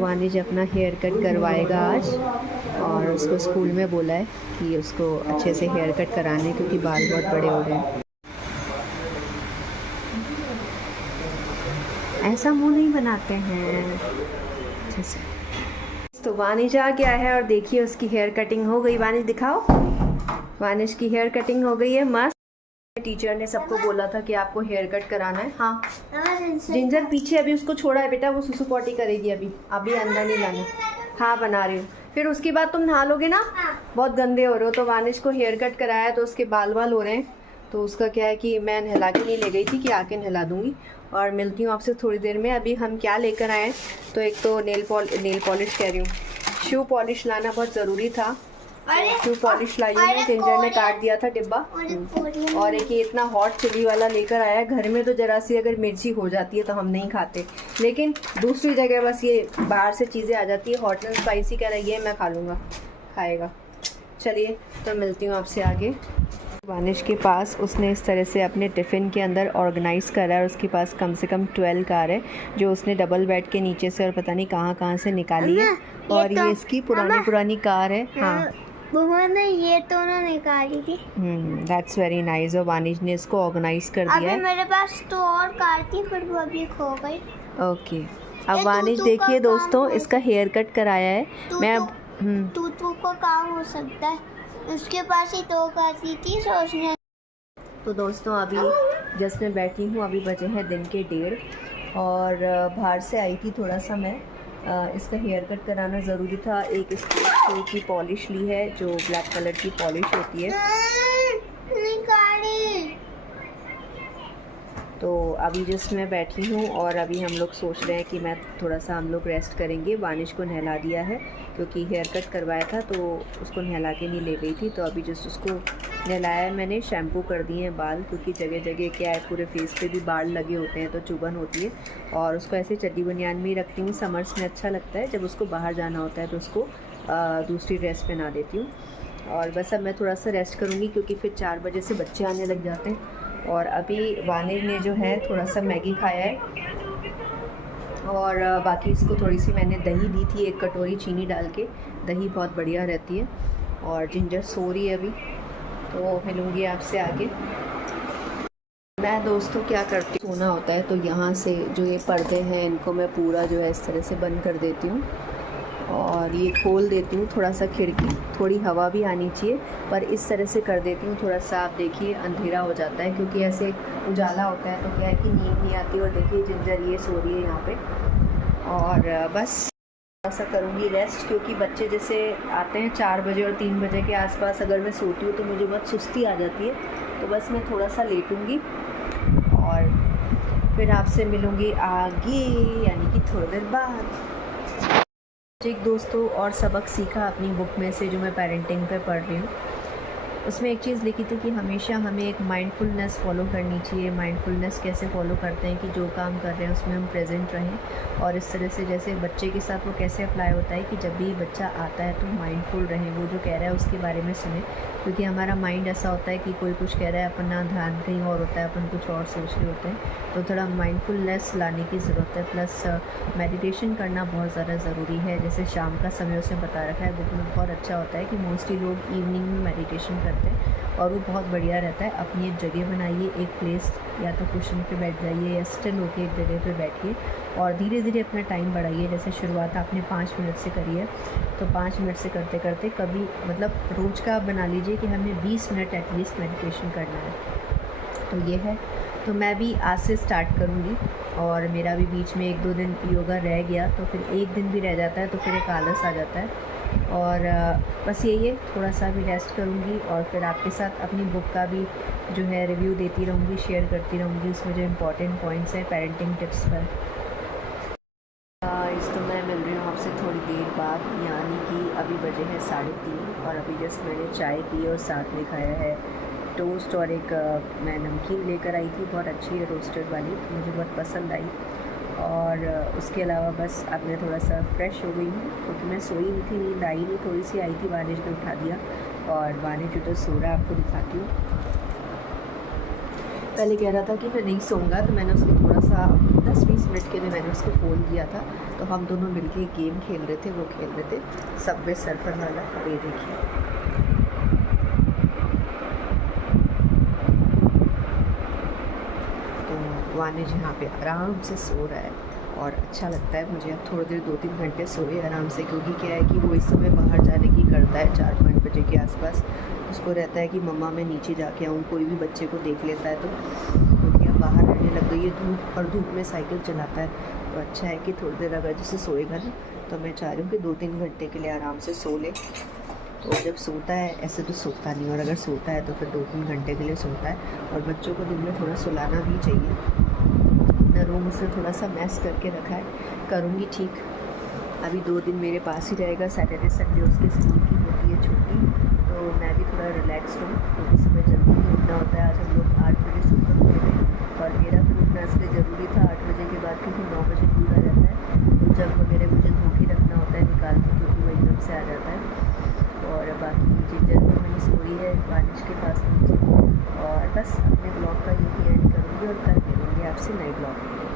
वानिश अपना hair cut करवाएगा आज, और उसको स्कूल में बोला है कि उसको अच्छे से हेयर कट कराने, क्योंकि बाल बहुत बड़े हो गए हैं। ऐसा मुंह नहीं बनाते हैं अच्छे से। तो वानिश आ गया है और देखिए उसकी हेयर कटिंग हो गई। वानिश दिखाओ, वानिश की हेयर कटिंग हो गई है मस्त। टीचर ने सबको बोला था कि आपको हेयर कट कराना है। हाँ जिंजर पीछे अभी उसको छोड़ा है बेटा, वो सुसु पॉटी करेगी अभी अंदर नहीं लाना। हाँ बना रही हूँ, फिर उसके बाद तुम नहा लोगे ना, बहुत गंदे हो रहे हो। तो वानिश को हेयर कट कराया तो उसके बाल हो रहे हैं, तो उसका क्या है कि मैं नहला के नहीं ले गई थी कि आके नहला दूंगी। और मिलती हूँ आपसे थोड़ी देर में। अभी हम क्या लेकर आए, तो एक तो नेल पॉलिश कह रही हूँ, शू पॉलिश लाना बहुत ज़रूरी था। शू पॉलिश लाई है, जिंजर ने काट दिया था डिब्बा। और एक ये इतना हॉट चिली वाला लेकर आया। घर में तो जरा सी अगर मिर्ची हो जाती है तो हम नहीं खाते, लेकिन दूसरी जगह बस ये बाहर से चीज़ें आ जाती है हॉट एंड स्पाइसी। कह रहा है ये मैं खा लूँगा, खाएगा। चलिए तो मिलती हूँ आपसे आगे। वानिश के पास उसने इस तरह से अपने टिफ़िन के अंदर ऑर्गेनाइज़ करा है। उसके पास कम से कम 12 कार है, जो उसने डबल बेड के नीचे से और पता नहीं कहाँ से निकाली है। और ये इसकी पुरानी कार है। हाँ ने ये तो ना निकाली थी। That's very nice. और वानिश ने इसको ऑर्गेनाइज कर दिया है। मेरे पास तो और कार थी, फिर वो अभी खो गई। ओके, अब वानिश देखिए दोस्तों इसका हेयर कट कराया है। मैं अब तू को काम हो सकता है, उसके पास ही तो करती थी सोचने। तो दोस्तों अभी जस्ट मैं बैठी हूँ, अभी बजे हैं दिन के 1:30 और बाहर से आई थी थोड़ा सा मैं। इसका हेयर कट कराना ज़रूरी था। एक स्कूल की पॉलिश ली है, जो ब्लैक कलर की पॉलिश होती है। तो अभी जस्ट मैं बैठी हूँ और अभी हम लोग सोच रहे हैं कि मैं थोड़ा सा हम लोग रेस्ट करेंगे। वानिश को नहला दिया है, क्योंकि हेयर कट करवाया था तो उसको नहला के नहीं ले गई थी। तो अभी जस्ट उसको नहलाया है मैंने, शैम्पू कर दिए हैं बाल, क्योंकि जगह जगह क्या है पूरे फेस पे भी बाल लगे होते हैं तो चुभन होती है। और उसको ऐसे चड्डी बनियान में ही रखती हूँ। समर्स में अच्छा लगता है, जब उसको बाहर जाना होता है तो उसको दूसरी ड्रेस पहना देती हूँ। और बस अब मैं थोड़ा सा रेस्ट करूँगी, क्योंकि फिर 4 बजे से बच्चे आने लग जाते हैं। और अभी वानिश ने जो है थोड़ा सा मैगी खाया है, और बाकी इसको थोड़ी सी मैंने दही दी थी, 1 कटोरी चीनी डाल के। दही बहुत बढ़िया रहती है। और जिंजर सो रही है अभी, तो मिलूँगी आपसे आगे। मैं दोस्तों क्या करती हूँ, सोना होता है तो यहाँ से जो ये पर्दे हैं इनको मैं पूरा जो है इस तरह से बंद कर देती हूँ, और ये खोल देती हूँ थोड़ा सा खिड़की, थोड़ी हवा भी आनी चाहिए, पर इस तरह से कर देती हूँ। थोड़ा सा आप देखिए अंधेरा हो जाता है, क्योंकि ऐसे उजाला होता है तो क्या है कि नींद नहीं आती। और देखिए जिंजर ये सो रही है यहाँ पे। और बस थोड़ा सा करूँगी रेस्ट, क्योंकि बच्चे जैसे आते हैं 4 बजे और 3 बजे के आसपास अगर मैं सोती हूँ तो मुझे बहुत सुस्ती आ जाती है। तो बस मैं थोड़ा सा लेटूँगी और फिर आपसे मिलूँगी आगे, यानी कि थोड़ी देर बाद। एक दोस्तों और सबक सीखा अपनी बुक में से, जो मैं पेरेंटिंग पे पढ़ रही हूँ। उसमें एक चीज़ लिखी थी कि हमेशा हमें एक माइंडफुलनेस फॉलो करनी चाहिए। माइंडफुलनेस कैसे फॉलो करते हैं कि जो काम कर रहे हैं उसमें हम प्रेजेंट रहें। और इस तरह से जैसे बच्चे के साथ वो कैसे अप्लाई होता है कि जब भी बच्चा आता है तो माइंडफुल रहें, वो जो कह रहा है उसके बारे में सुने। क्योंकि हमारा माइंड ऐसा होता है कि कोई कुछ कह रहा है, अपना ध्यान कहीं और होता है, अपन कुछ और सोच रहे होते हैं। तो थोड़ा माइंडफुलनेस लाने की ज़रूरत है। प्लस मेडिटेशन करना बहुत ज़्यादा ज़रूरी है। जैसे शाम का समय उसने बता रखा है बुक में, बहुत अच्छा होता है कि मोस्टली लोग इवनिंग में मेडिटेशन करते हैं, और वो बहुत बढ़िया रहता है। अपनी एक जगह बनाइए, एक प्लेस, या तो कुशन पे बैठ जाइए या स्टिल होके एक जगह पे बैठिए, और धीरे धीरे अपना टाइम बढ़ाइए। जैसे शुरुआत आपने 5 मिनट से करी है, तो 5 मिनट से करते करते कभी मतलब रोज़ का आप बना लीजिए कि हमें 20 मिनट एटलीस्ट मेडिटेशन करना है। तो ये है, तो मैं भी आज से स्टार्ट करूँगी। और मेरा भी बीच में 1-2 दिन योगा रह गया, तो फिर एक दिन भी रह जाता है तो फिर एक आलस आ जाता है। और बस यही है, थोड़ा सा भी रेस्ट करूँगी और फिर आपके साथ अपनी बुक का भी जो है रिव्यू देती रहूँगी, शेयर करती रहूँगी उसमें जो इम्पोर्टेंट पॉइंट्स हैं पेरेंटिंग टिप्स पर। तो मैं मिल रही हूँ आपसे थोड़ी देर बाद, यानी कि अभी बजे हैं 3:30, और अभी जस्ट मैंने चाय पी और साथ में खाया है टोस्ट, और एक मैं नमकीन लेकर आई थी, बहुत अच्छी है रोस्टेड वाली, मुझे बहुत पसंद आई। और उसके अलावा बस अब मैं थोड़ा सा फ्रेश हो गई हूँ, क्योंकि मैं सोई नहीं थी, नींद आई नहीं, थोड़ी सी आई थी, वानिश ने उठा दिया। और वानिश जो तो सो रहा है, आपको दिखाती हूँ। पहले कह रहा था कि मैं नहीं सोऊंगा, तो मैंने उसको थोड़ा सा 10-20 मिनट के लिए मैंने उसको फ़ोन दिया था, तो हम दोनों मिलके गेम खेल रहे थे, वो खेल रहे थे सबवे सर्फर वाला। ये देखिए, तो वानिश यहाँ पे आराम से सो रहा है और अच्छा लगता है मुझे। अब थोड़ी देर 2-3 घंटे सोए आराम से, क्योंकि क्या है कि वो इस समय बाहर जाने की करता है 4-5 बजे के आसपास। उसको रहता है कि मम्मा मैं नीचे जाके आऊँ, कोई भी बच्चे को देख लेता है तो, क्योंकि अब बाहर रहने लग गई है धूप, और धूप में साइकिल चलाता है। तो अच्छा है कि थोड़ी देर अगर जैसे सोएगा ना, तो मैं चाह रही हूँ कि 2-3 घंटे के लिए आराम से सो ले। तो जब सोता है, ऐसे तो सोता नहीं, और अगर सोता है तो फिर 2-3 घंटे के लिए सोता है। और बच्चों को दिन में थोड़ा सुलाना भी चाहिए। अपना रूम उसने थोड़ा सा मैस करके रखा है, करूँगी ठीक। अभी 2 दिन मेरे पास ही रहेगा, सैटरडे संडे उसके स्कूल की होती है छुट्टी, तो मैं भी थोड़ा रिलैक्स हूँ, क्योंकि सुबह जल्दी भी उठना होता है। आज हम लोग 8 बजे सोकर उठे थे, और मेरा फिर उठना इसलिए ज़रूरी था 8 बजे के बाद, क्योंकि 9 बजे दूध आ जाता है, तो जग वगैरह मुझे धो के रखना होता है निकाल के, क्योंकि वो एकदम से आ जाता है। और बाकी जिंजर भी वहीं सो रही है वानिश के पास नीचे। और बस अपने ब्लॉग का यही एंड करूँगी, और कल मिलूँगी आपसे नए ब्लॉग में।